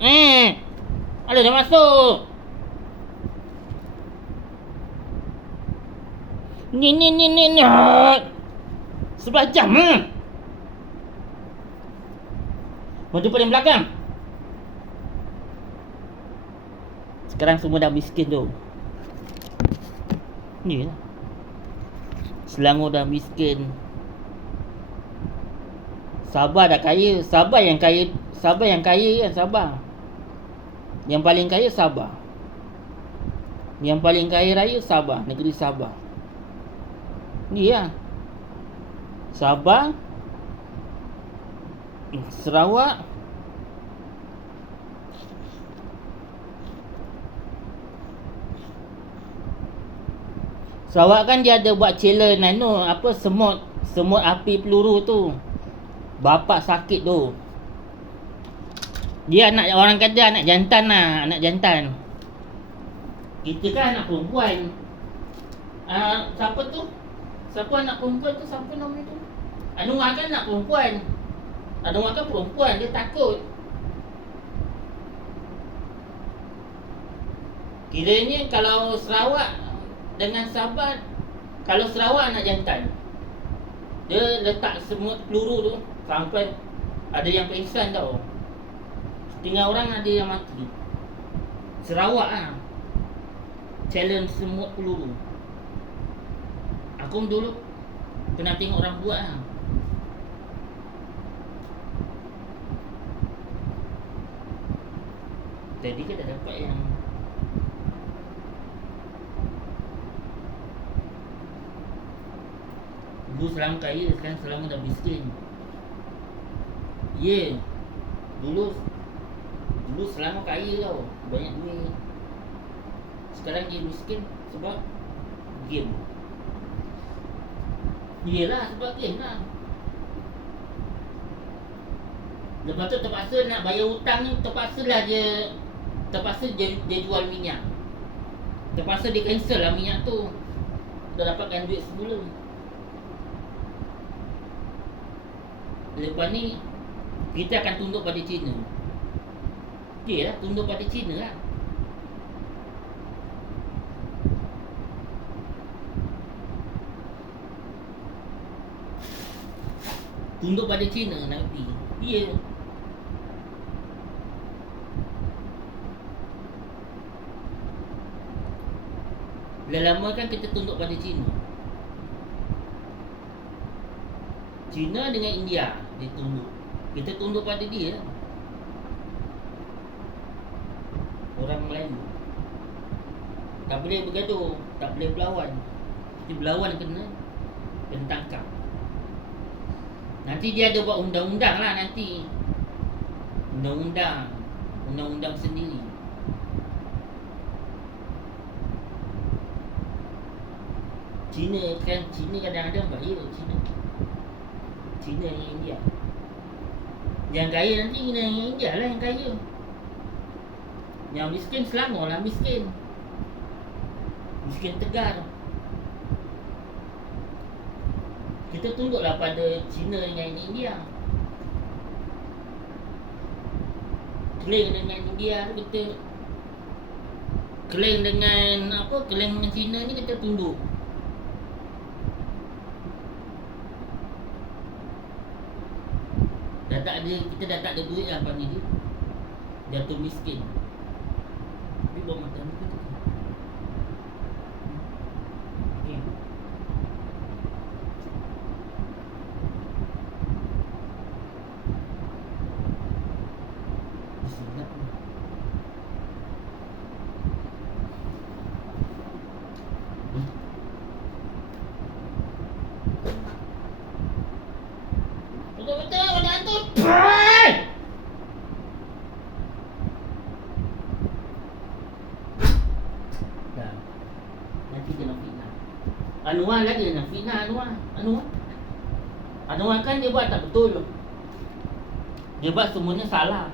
Ada dah masuk. Ni. Sebelah jam Motor paling belakang. Sekarang semua dah miskin tu. Ni lah. Selangor dah miskin. Sabah dah kaya. Sabah yang kaya kan Sabah. Yang paling kaya Sabah. Yang paling kaya raya Sabah, negeri Sabah. Ni lah. Sabah, Sarawak, Sarawak kan dia ada buat challenge apa semut api peluru tu. Bapak sakit tu. Dia anak, orang kata anak jantan lah, anak jantan. Kita kan anak perempuan. Siapa tu? Siapa anak perempuan tu? Siapa nama tu? Anwar kan anak perempuan. Anwar kan perempuan, dia takut. Kiranya kalau Sarawak dengan Sabah, kalau Sarawak anak jantan, dia letak semut peluru tu sampai ada yang pingsan tau. Setengah orang ada yang mati. Sarawak lah challenge semut peluru. Aku dulu pernah tengok orang buat lah. Jadi kita dapat yang dulu Selangor kaya, sekarang Selangor dah miskin. Dulu Selangor kaya tau, banyak duit. Sekarang dia miskin sebab game. Yelah, sebab game lah. Lepas tu terpaksa nak bayar hutang ni, terpaksa dia jual minyak. Terpaksa dia cancel lah minyak tu. Dah dapatkan duit semula. Lepas ni kita akan tunduk pada China. Okey lah, tunduk pada China lah. Tunduk pada China nanti. Dah lama kan kita tunduk pada China. China dengan India dia tunduk. Kita tunduk pada dia. Orang Melayu tak boleh bergaduh, tak boleh berlawan. Kita berlawan kena tangkap. Nanti dia ada buat undang-undang lah nanti. Undang-undang sendiri. China kadang-kadang bahaya. China dengan India. Yang kaya nanti dengan India lah yang kaya. Yang miskin Selangor lah miskin. Miskin Tegar. Kita tunduklah pada China dengan India. Keling dengan India kita, keling dengan China ni kita tunduk. Kita dah tak ada duit lah panggil dia. Jatuh miskin. Tapi bawa mata ni kita. Betul-betul ada hantu. Dah. Nanti dia nak fitnah. Anwar lagi nak fitnah Anwar kan dia buat tak betul. Dia buat semuanya salah.